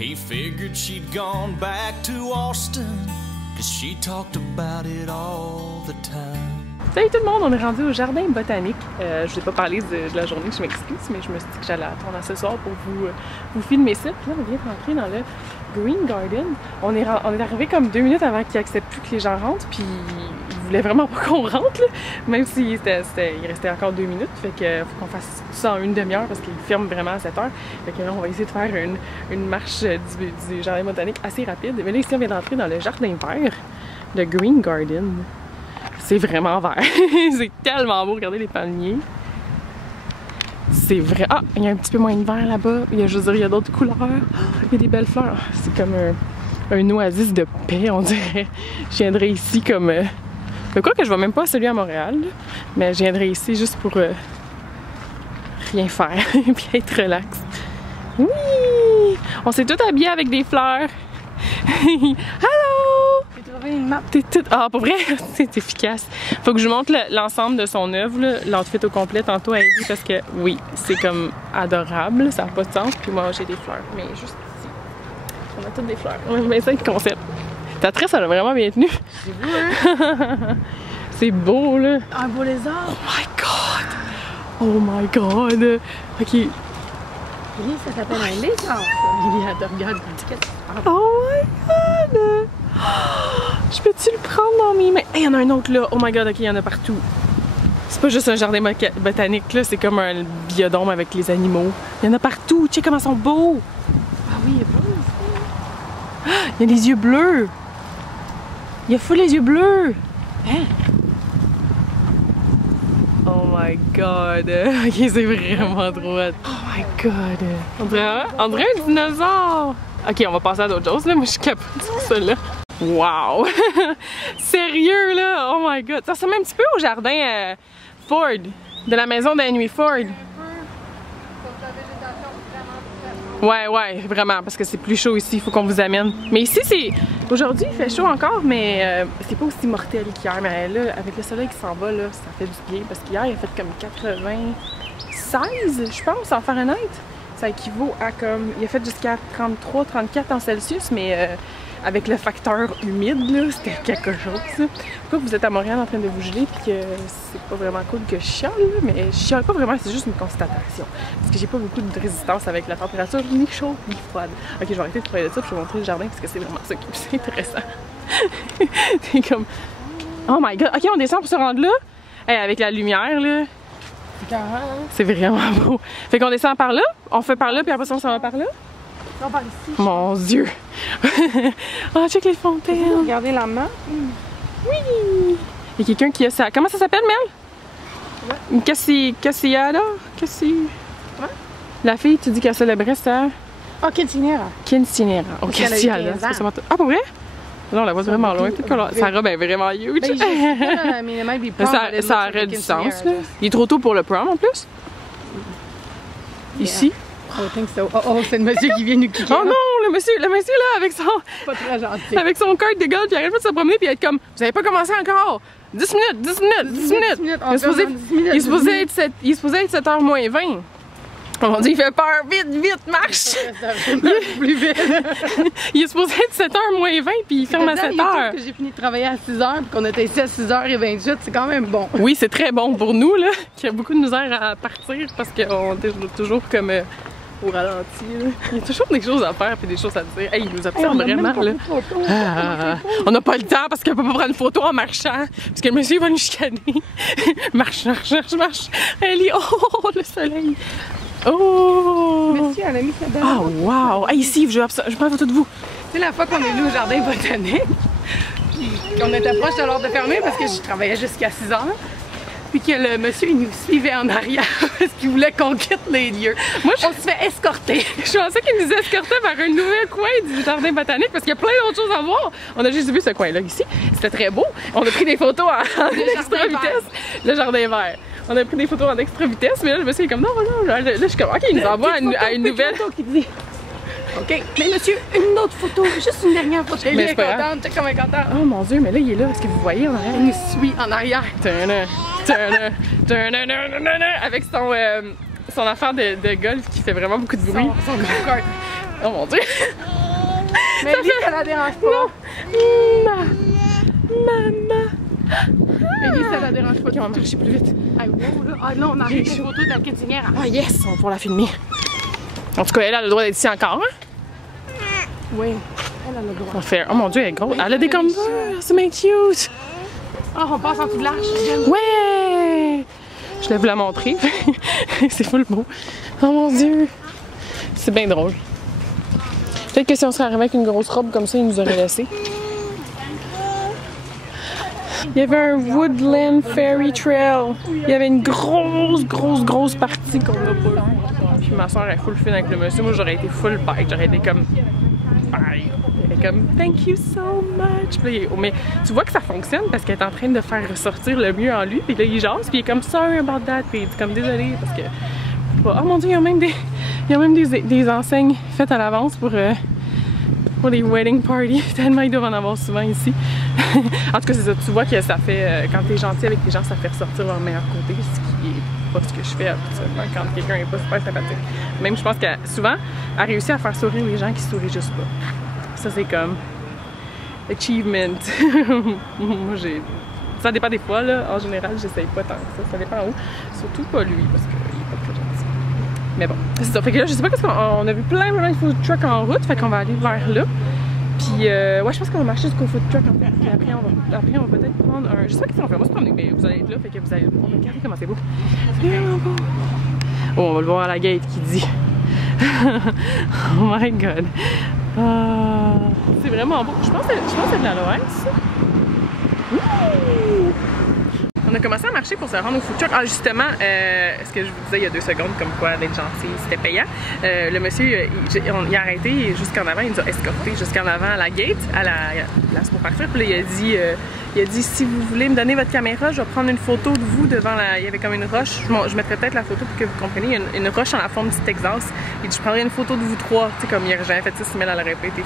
He figured she'd gone back to Austin, 'cause she talked about it all the time. Salut tout le monde, on est rendu au jardin botanique. Je vous ai pas parlé de la journée, je m'excuse, mais je me suis dit que j'allais attendre à ce soir pour vous filmer ça. Puis là, on vient de rentrer dans le Green Garden. On est arrivé comme 2 minutes avant qu'ils acceptent plus que les gens rentrent, puis ils voulaient vraiment pas qu'on rentre, là, même s'il restait encore 2 minutes. Fait que faut qu'on fasse ça en une demi-heure parce qu'ils ferment vraiment à 7 h. Fait que là, on va essayer de faire une marche du jardin botanique assez rapide. Mais là, ici, on vient d'entrer dans le jardin vert, le Green Garden. C'est vraiment vert. C'est tellement beau, regardez les palmiers. C'est vrai. Ah, il y a un petit peu moins de vert là-bas. Je veux dire, il y a d'autres couleurs. Il y a des belles fleurs. C'est comme un oasis de paix, on dirait. Je viendrais ici comme... de quoi que je vois même pas celui à Montréal, là. Mais je viendrais ici juste pour rien faire et puis être relax. Oui! On s'est tous habillés avec des fleurs. Allô! Une map. T'es toute... Ah, pour vrai, c'est efficace. Faut que je vous montre l'ensemble de son œuvre, l'outfit au complet tantôt à Eddie, parce que oui, c'est comme adorable, ça n'a pas de sens. Puis moi, j'ai des fleurs, mais juste ici. On a toutes des fleurs. On a 25 concepts. Ta tresse, elle a vraiment bien tenu. C'est beau, hein? C'est beau, là. Un beau lézard. Oh my god. Ok. Oui, ça s'appelle un lézard. Lily, regarde l'étiquette. Oh my god. Je peux-tu le prendre dans mes mains? Hey, il y en a un autre là. Oh my god, ok, il y en a partout. C'est pas juste un jardin botanique là, c'est comme un biodôme avec les animaux. Il y en a partout. Check comment ils sont beaux. Ah oui, il est beau aussi. Il y a les yeux bleus. Il y a fou les yeux bleus. Hein? Oh my god. Ok, c'est vraiment drôle. Oh my god. On dirait un dinosaure. Ok, on va passer à d'autres choses là. Moi, je suis capable de ça là. Wow! Sérieux là? Oh my god! Ça ressemble un petit peu au jardin Ford, de la maison d'Henry Ford. Ouais, vraiment, parce que c'est plus chaud ici, il faut qu'on vous amène. Mais ici, c'est... Aujourd'hui, il fait chaud encore, mais c'est pas aussi mortel qu'hier. Mais là, avec le soleil qui s'en va, là, ça fait du bien. Parce qu'hier, il a fait comme 96, je pense, en Fahrenheit. Ça équivaut à comme... Il a fait jusqu'à 33, 34 en Celsius, mais... avec le facteur humide, là, c'était quelque chose. Pourquoi vous êtes à Montréal en train de vous geler puis que c'est pas vraiment cool que je chiale, là, mais je chiale pas vraiment, c'est juste une constatation. Parce que j'ai pas beaucoup de résistance avec la température, ni chaude ni froide. Ok, je vais arrêter de parler de ça puis je vais vous montrer le jardin parce que c'est vraiment ça qui est plus intéressant. C'est comme... Oh my god! Ok, on descend pour se rendre là. Hey, avec la lumière, là. C'est vraiment beau. Fait qu'on descend par là, on fait par là puis après ça on s'en va par là. On part ici. Mon Dieu! Oh, check les fontaines! Regardez la main. Oui! Il y a quelqu'un qui a ça. Comment ça s'appelle, Mel? Ouais. Une Cassiada? Ouais. La fille, tu dis qu'elle célébrait ça? Oh, quinceañera. Quinceañera. Oh, Cassiada. Ah, pas vrai? Non, on la voit vraiment loin. Peut-être que sa robe est vraiment huge. Ben, mais ça aurait du sens, là. Il est trop tôt pour le prom, en plus. Ici. I think so. Oh, c'est le monsieur qui vient nous kicker. Oh non, le monsieur là, avec son... Pas très gentil. Avec son cart de golf, il arrête pas de se promener puis être comme, vous avez pas commencé encore! 10 minutes! 10 minutes! Il est supposé être 7h moins 20. Oh mon Dieu, il fait peur! Vite, marche! Plus vite. Il est supposé être 7h moins 20 puis il ferme à 7h. Que j'ai fini de travailler à 6h puis qu'on était ici à 6h28, c'est quand même bon. Oui, c'est très bon pour nous, là, qui a beaucoup de misère à partir parce qu'on est toujours comme... au ralenti, là. Il y a toujours des choses à faire et des choses à dire. Hey, il nous observe vraiment, là. On n'a pas le temps parce qu'on peut pas prendre une photo en marchant. Parce que le monsieur va nous chicaner. Marche. Ellie, oh, le soleil. Oh! Monsieur, elle a mis sa belle. Oh, wow! Hey, ici, je prends une photo de vous. C'est la fois qu'on est venu au jardin botanique. Puis qu'on était proche de l'heure de fermer parce que je travaillais jusqu'à 6h. Puis que le monsieur, il nous suivait en arrière parce qu'il voulait qu'on quitte les lieux. Moi, on se fait escorter. Je pensais qu'il nous escortait vers un nouvel coin du jardin botanique parce qu'il y a plein d'autres choses à voir. On a juste vu ce coin-là ici. C'était très beau. On a pris des photos en extra vitesse. Le jardin vert. On a pris des photos en extra vitesse, mais là, le monsieur est comme non. Là, je suis comme, ok, il nous envoie à une nouvelle. OK. Mais monsieur, une autre photo, juste une dernière photo. Mais c'est pas grave. T'es comme un content. Oh mon Dieu, mais là, il est là. Est-ce que vous voyez en arrière? Il nous suit en arrière. Avec son affaire de golf qui fait vraiment beaucoup de bruit. Son go-kart. Oh mon Dieu! Mais lui, ça la dérange pas. Maman! Ellie, ça la dérange pas. Ok, on va marcher plus vite. Ah, wow, là. Ah non, on a pris une photo de la cuisinière. Ah yes, on va pouvoir la filmer. En tout cas, elle a le droit d'être ici encore, hein? Oui, elle a le droit. On fait... Oh mon Dieu, elle est grosse. Elle a des Converse, c'est bien cute! Ah, on passe en dessous de l'arche. Ouais! Je voulais vous la montrer. C'est full beau. Oh mon Dieu! C'est bien drôle. Peut-être que si on serait arrivé avec une grosse robe comme ça, ils nous auraient laissé. Il y avait un Woodland Fairy Trail. Il y avait une grosse partie qu'on n'a pas vue. Puis ma soeur est full fine avec le monsieur. Moi, j'aurais été full bike. J'aurais été comme... bye. Elle est comme thank you so much. Puis là, mais tu vois que ça fonctionne parce qu'elle est en train de faire ressortir le mieux en lui. Puis là, il jase. Puis il est comme sorry about that. Puis il est comme désolé parce que... Oh mon Dieu, il y a même des enseignes faites à l'avance pour les wedding parties. Tellement ils doivent en avoir souvent ici. En tout cas, c'est ça. Tu vois que ça fait... quand t'es gentil avec les gens, ça fait ressortir leur meilleur côté. Ce qui est pas ce que je fais habituellement quand quelqu'un est pas super sympathique. Même, je pense que souvent, elle réussit à faire sourire les gens qui sourient juste pas. Ça, c'est comme... achievement. Moi, j'ai... Ça dépend des fois, là. En général, j'essaye pas tant que ça. Ça dépend où. Surtout pas lui, parce qu'il est pas très gentil. Mais bon, c'est ça. Fait que là, je sais pas, parce qu'on a vu plein de food trucks en route. Fait qu'on va aller vers là. Puis, ouais, je pense qu'on va marcher jusqu'au food truck en fait. Puis après, on va peut-être prendre un... Je sais pas qu'est-ce qu'on fait. On va se promener, mais vous allez être là. Fait que vous allez le prendre. Regardez comment c'est beau. C'est vraiment beau. Oh, on va le voir à la gate qui dit. Oh my god. C'est vraiment beau. Je pense que c'est de l'aloès, ça. On a commencé à marcher pour se rendre au food truck. Ah, justement, ce que je vous disais il y a 2 secondes, comme quoi d'être gentil, c'était payant. Le monsieur, il a arrêté jusqu'en avant, il nous a escorté jusqu'en avant à la gate, à la place pour partir. Puis là, il a dit si vous voulez me donner votre caméra, je vais prendre une photo de vous devant la... Il y avait comme une roche. Je mettrai peut-être la photo pour que vous compreniez. Il y a une roche en la forme du Texas. Il dit je prendrai une photo de vous 3. Tu sais, comme il n'aurait jamais fait ça, mais elle aurait pas été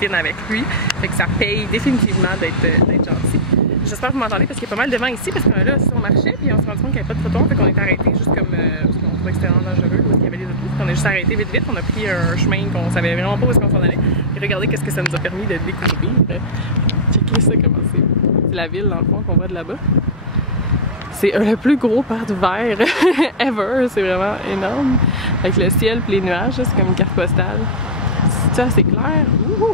fine avec lui. Fait que ça paye définitivement d'être gentil. J'espère que vous m'entendez parce qu'il y a pas mal de vent ici parce que là, on marchait puis on s'est rendu compte qu'il n'y avait pas de trottoir, fait qu'on est arrêté juste comme parce qu'on trouvait que c'était vraiment dangereux parce qu'il y avait des autos. On a juste arrêté vite, on a pris un chemin qu'on savait vraiment pas où est-ce qu'on s'en allait. Et regardez qu'est-ce que ça nous a permis de découvrir. Checkez ça comment c'est la ville dans le fond qu'on voit de là-bas. C'est le plus gros parc vert ever, c'est vraiment énorme. Avec le ciel et les nuages, c'est comme une carte postale. C'est assez clair.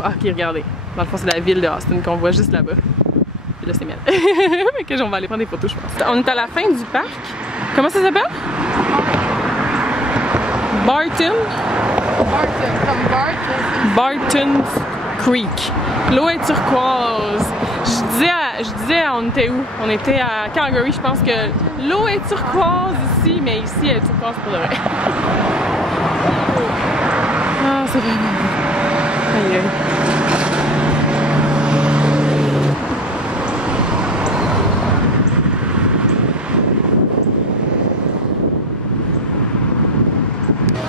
Ah, ok, regardez. Dans le fond, c'est la ville de Austin qu'on voit juste là-bas. Là, c'est miel. Ok, on va aller prendre des photos, je pense. On est à la fin du parc. Comment ça s'appelle? Barton. Barton Creek. L'eau est turquoise. Je disais, on était où? On était à Calgary. Je pense que l'eau est turquoise ici, mais ici, elle est turquoise pour de vrai. Ah, c'est vraiment beau. Aïe, aïe.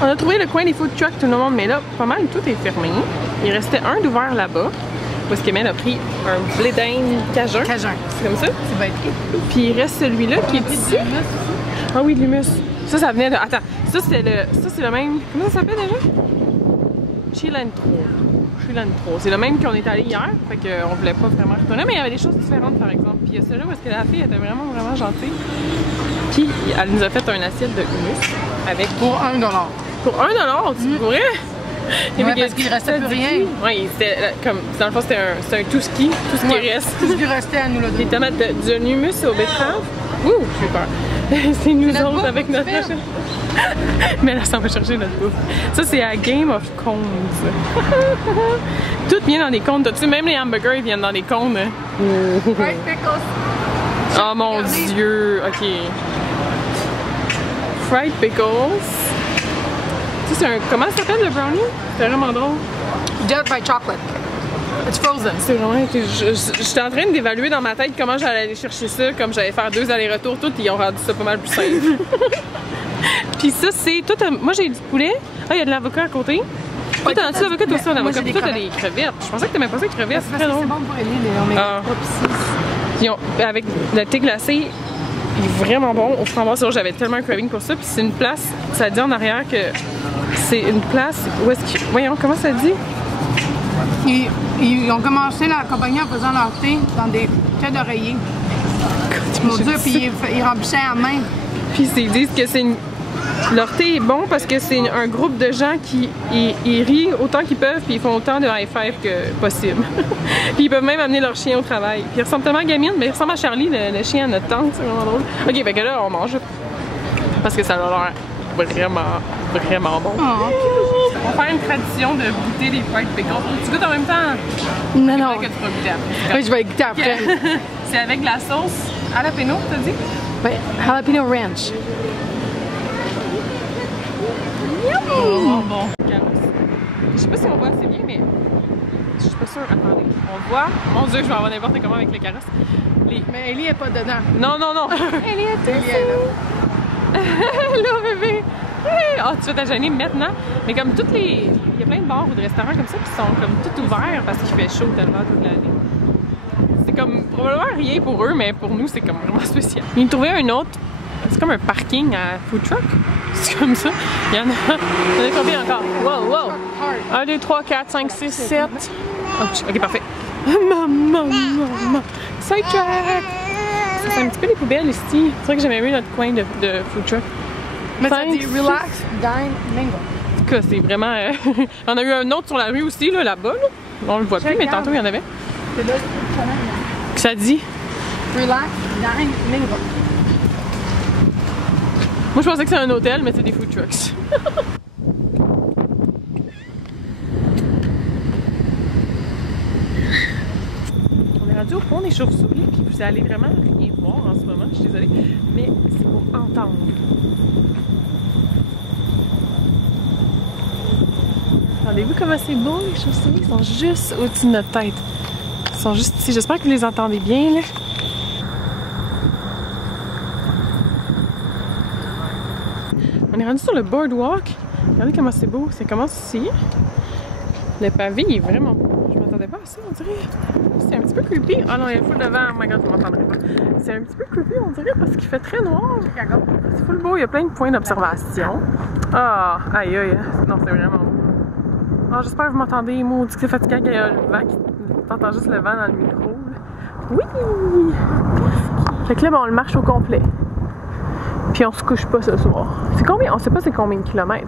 On a trouvé le coin des food trucks, tout le monde, mais là, pas mal, tout est fermé. Il restait un d'ouvert là-bas, parce que Mel a pris un blé d'Inde cajun. Cajun. C'est comme ça? C'est bien écrit. Puis il reste celui-là qui est ici. Ah oui, de l'humus. Ça venait de... Attends, ça c'est le même... Comment ça s'appelle déjà? Cilantro. C'est le même qu'on est allé hier, fait qu'on voulait pas vraiment retourner, mais il y avait des choses différentes par exemple. Puis il y a celui-là parce que la fille était vraiment gentille. Puis elle nous a fait un assiette de hummus avec... Pour $1. Pour $1? Tu pourrais? Ouais, parce qu'il restait plus rien. Oui, c'était comme... Dans le fond, c'était un tout ce qui reste. Tout ce qui restait à nous le donner. Des tomates du hummus au betterave. Ouh, j'ai peur. C'est nous autres bouffe, avec notre prochaine. Mais là, ça va chercher notre bouffe. Ça, c'est à Game of Cones. Tout vient dans des cônes. Tu sais, même les hamburgers, ils viennent dans des cônes. Fried pickles. Oh mon Dieu. OK. Fried pickles. Tu sais, c'est un... Comment ça s'appelle le brownie? C'est vraiment drôle. Dead by chocolate. It's frozen. C'est vraiment... J'étais en train d'évaluer dans ma tête comment j'allais aller chercher ça, comme j'allais faire 2 allers-retours, tout, ils ont rendu ça pas mal plus simple. Puis ça, c'est... Moi, j'ai du poulet. Ah, il y a de l'avocat à côté. Toi, t'en as-tu l'avocat, toi aussi, un avocat? Puis toi, t'as des crevettes. Je pensais que t'aimais pas ça, les crevettes. C'est très drôle. C'est bon pour Ellie, mais on met pas Puis avec le thé glacé, il est vraiment bon. Au framboise, j'avais tellement un craving pour ça. Puis c'est une place, ça dit en arrière que C'est une place où est-ce que... Voyons, comment ça dit? Ils ont commencé la compagnie en faisant leur thé dans des thés d'oreiller. Mon Dieu, puis ils remplissaient à main. Puis ils disent que c'est une... Leur thé est bon parce que c'est un groupe de gens qui ils rient autant qu'ils peuvent puis ils font autant de high five que possible. Puis ils peuvent même amener leur chien au travail. Puis ils ressemblent tellement à Gamine, mais ils ressemblent à Charlie, le chien à notre tante, c'est vraiment drôle. Ok, fait que là on mange parce que ça a l'air vraiment bon. Oh. On va faire une tradition de goûter les fried pickles. Tu goûtes en même temps? Non, non. Que tu vas goûter après. Oui, je vais goûter après. C'est avec la sauce jalapeno, t'as dit? Oui, jalapeno ranch. Oh, bon. Je sais pas si on voit assez bien, mais je suis pas sûre. Attendez, on voit. Mon Dieu, je vais avoir n'importe comment avec le carrosse. Mais Ellie est pas dedans. Non, non, non. Ellie est là. Là, bébé. Oh, tu vas t'agéner maintenant. Mais comme toutes les... Il y a plein de bars ou de restaurants comme ça qui sont comme tout ouverts parce qu'il fait chaud tellement toute l'année. C'est comme probablement rien pour eux, mais pour nous, c'est comme vraiment spécial. Ils ont trouvé un autre. C'est comme un parking à food truck. C'est comme ça. Il y en a combien encore? Wow, wow. 1, 2, 3, 4, 5, 6, 7. Ok, parfait. Maman. Sidetrack. C'est un petit peu les poubelles ici. C'est vrai que j'aimais mieux notre coin de food truck. Mais ça dit relax, dine, mingle. En tout cas, c'est vraiment... On a eu un autre sur la rue aussi, là-bas. Là. On le voit plus, mais tantôt, il y en avait. C'est là, que ça dit? Relax, dine, mingle. Moi, je pensais que c'est un hôtel, mais c'est des food trucks. On est rendu au pont des chauves-souris, puis vous allez vraiment rien voir en ce moment, je suis désolée, mais c'est pour entendre. Regardez-vous comment c'est beau, les chauves-souris? Ils sont juste au-dessus de notre tête. Ils sont juste ici. J'espère que vous les entendez bien, là. On est rendu sur le boardwalk. Regardez comment c'est beau. Ça commence ici. Le pavé est vraiment beau. Je m'attendais pas à ça, on dirait. C'est un petit peu creepy. Ah non, il y a le fou devant. Oh my god, vous m'entendrez pas. C'est un petit peu creepy, on dirait, parce qu'il fait très noir. C'est full beau. Il y a plein de points d'observation. Ah, aïe aïe. Non, c'est vraiment beau. Ah, j'espère que vous m'entendez. Maudit que c'est fatigant qu'il y a le vent. T'entends juste le vent dans le micro. Oui! Fait que là, ben, on le marche au complet. Puis on se couche pas ce soir. C'est combien? On sait pas c'est combien de kilomètres.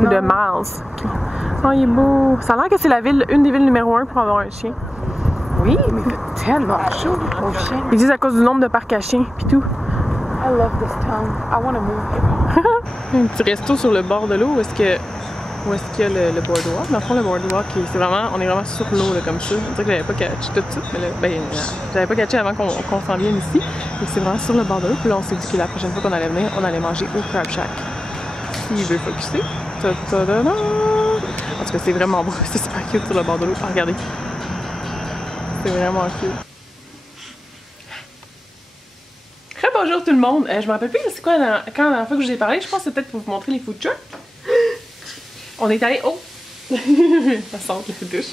Ou de miles. Oh, il est beau. Ça a l'air que c'est la ville, une des villes numéro 1 pour avoir un chien. Oui, mais il fait tellement chaud pour le chien. Ils disent à cause du nombre de parcs à chiens, puis tout. I love this town. I want to move here. Un petit resto sur le bord de l'eau. Où est-ce qu'il y a le boardwalk? Dans le fond, le boardwalk, c'est vraiment, on est vraiment sur l'eau comme ça. On dirait que j'avais pas catché tout de suite, mais là, ben, j'avais pas catché avant qu'on s'en vienne ici. Et c'est vraiment sur le bord de l'eau. Puis là, on s'est dit que la prochaine fois qu'on allait venir, on allait manger au Crab Shack. S'il veut focuser. Ta-ta-da-da! En tout cas, c'est vraiment beau. C'est super cute sur le bord de l'eau. Ah, regardez. C'est vraiment cute. Bonjour tout le monde. Je me rappelle plus c'est quoi quand la dernière fois que je vous ai parlé. Je pense que c'est peut-être pour vous montrer les food trucks. On est allé... Oh! Ça sent le douche.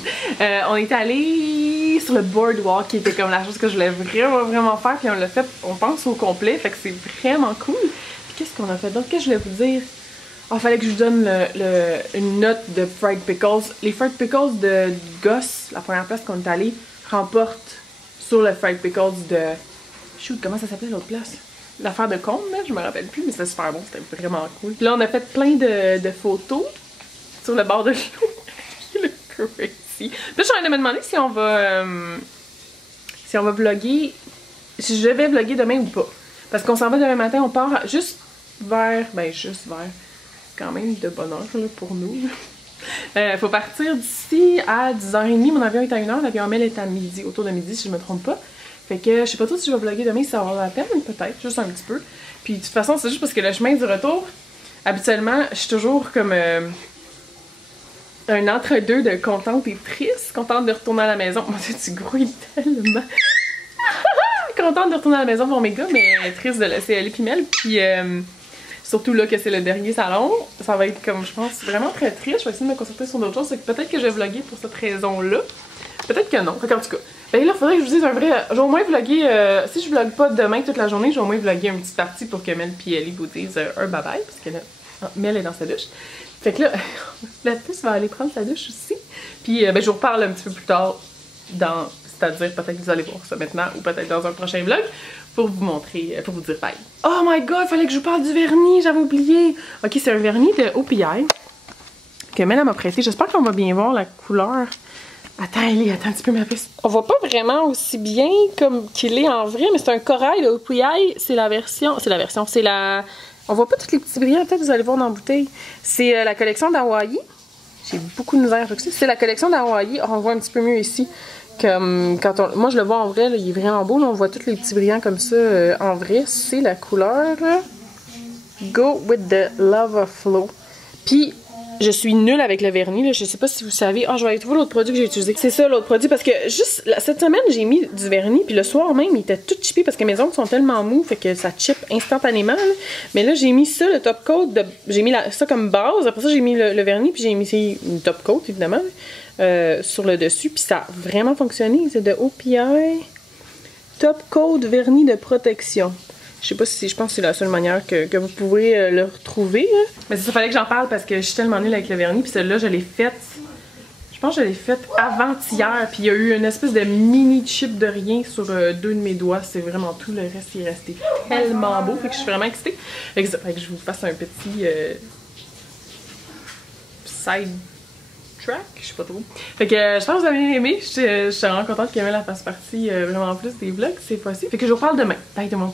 On est allé sur le boardwalk qui était comme la chose que je voulais vraiment faire. Puis on l'a fait, on pense au complet. Fait que c'est vraiment cool. Puis qu'est-ce qu'on a fait d'autre? Qu'est-ce que je voulais vous dire? Il fallait que je vous donne une note de fried pickles. Les fried pickles de Goss, la première place qu'on est allé, remportent sur le fried pickles de... Shoot, comment ça s'appelait l'autre place? L'affaire de Combe, là, je me rappelle plus, mais c'était super bon, c'était vraiment cool. Puis là, on a fait plein de photos sur le bord de l'eau. Le crazy. Là, je suis en train de me demander si on va vlogger, si je vais vlogger demain ou pas. Parce qu'on s'en va demain matin, on part juste vers, c'est quand même de bonne heure là, pour nous. Faut partir d'ici à 10h30, mon avion est à 1h, l'avion Mel est à midi, autour de midi si je me trompe pas. Fait que je sais pas trop si je vais vlogger demain, si ça va avoir la peine, peut-être, juste un petit peu. Puis de toute façon, c'est juste parce que le chemin du retour, habituellement, je suis toujours comme un entre-deux de contente et triste. Contente de retourner à la maison. Mon Dieu, tu grouilles tellement. Contente de retourner à la maison pour mes gars, mais triste de laisser Ellie et Mel. Puis surtout là que c'est le dernier salon, ça va être comme, je pense, vraiment très triste. Je vais essayer de me concentrer sur d'autres choses. C'est que peut-être que je vais vlogger pour cette raison-là. Peut-être que non. Fait qu'en tout cas, ben là, il faudrait que je vous dise un vrai... Je vais au moins vlogger... si je vlogue pas demain toute la journée, je vais au moins vlogger une petite partie pour que Mel et Ellie vous disent un bye-bye, parce que là, Mel est dans sa douche. Fait que là, la puce va aller prendre sa douche aussi. Puis ben, je vous reparle un petit peu plus tard dans... C'est-à-dire, peut-être que vous allez voir ça maintenant ou peut-être dans un prochain vlog pour vous montrer, pour vous dire bye. Oh my god, il fallait que je vous parle du vernis, j'avais oublié. Ok, c'est un vernis de OPI que Mel m'a prêté. J'espère qu'on va bien voir la couleur. Attends, Ellie, attends un petit peu ma puce. On voit pas vraiment aussi bien comme qu'il est en vrai, mais c'est un corail de OPI. C'est la version. On voit pas tous les petits brillants, peut-être vous allez voir dans la bouteille. C'est la collection d'Hawaii. J'ai beaucoup de misère avec ça. C'est la collection d'Hawaii. On voit un petit peu mieux ici. Comme quand moi je le vois en vrai, là, il est vraiment beau. Là, on voit tous les petits brillants comme ça en vrai. C'est la couleur Go with the Lava Flow. Puis je suis nulle avec le vernis. Là. Je sais pas si vous savez. Ah, je vais aller trouver l'autre produit que j'ai utilisé. C'est ça l'autre produit parce que juste cette semaine j'ai mis du vernis. Puis le soir même il était tout chippé parce que mes ongles sont tellement mous. Fait que ça chip instantanément. Là. Mais là j'ai mis ça, le top coat. J'ai mis ça comme base. Après ça j'ai mis le vernis. Puis j'ai mis une top coat évidemment. Sur le dessus, puis ça a vraiment fonctionné. C'est de OPI Top Coat Vernis de protection. Je sais pas si, je pense que c'est la seule manière que vous pouvez le retrouver. Là. Mais ça fallait que j'en parle parce que je suis tellement nulle avec le vernis, puis celle-là, je l'ai faite. Je pense que je l'ai faite avant-hier, puis il y a eu une espèce de mini chip de rien sur deux de mes doigts. C'est vraiment tout. Le reste, il est resté tellement beau, fait que je suis vraiment excitée. Fait que je vous fasse un petit side track, je sais pas trop. Fait que je pense que vous avez aimé. Je suis vraiment contente qu'Emile fasse partie vraiment plus des vlogs cette fois-ci. Fait que je vous parle demain. Bye tout le monde!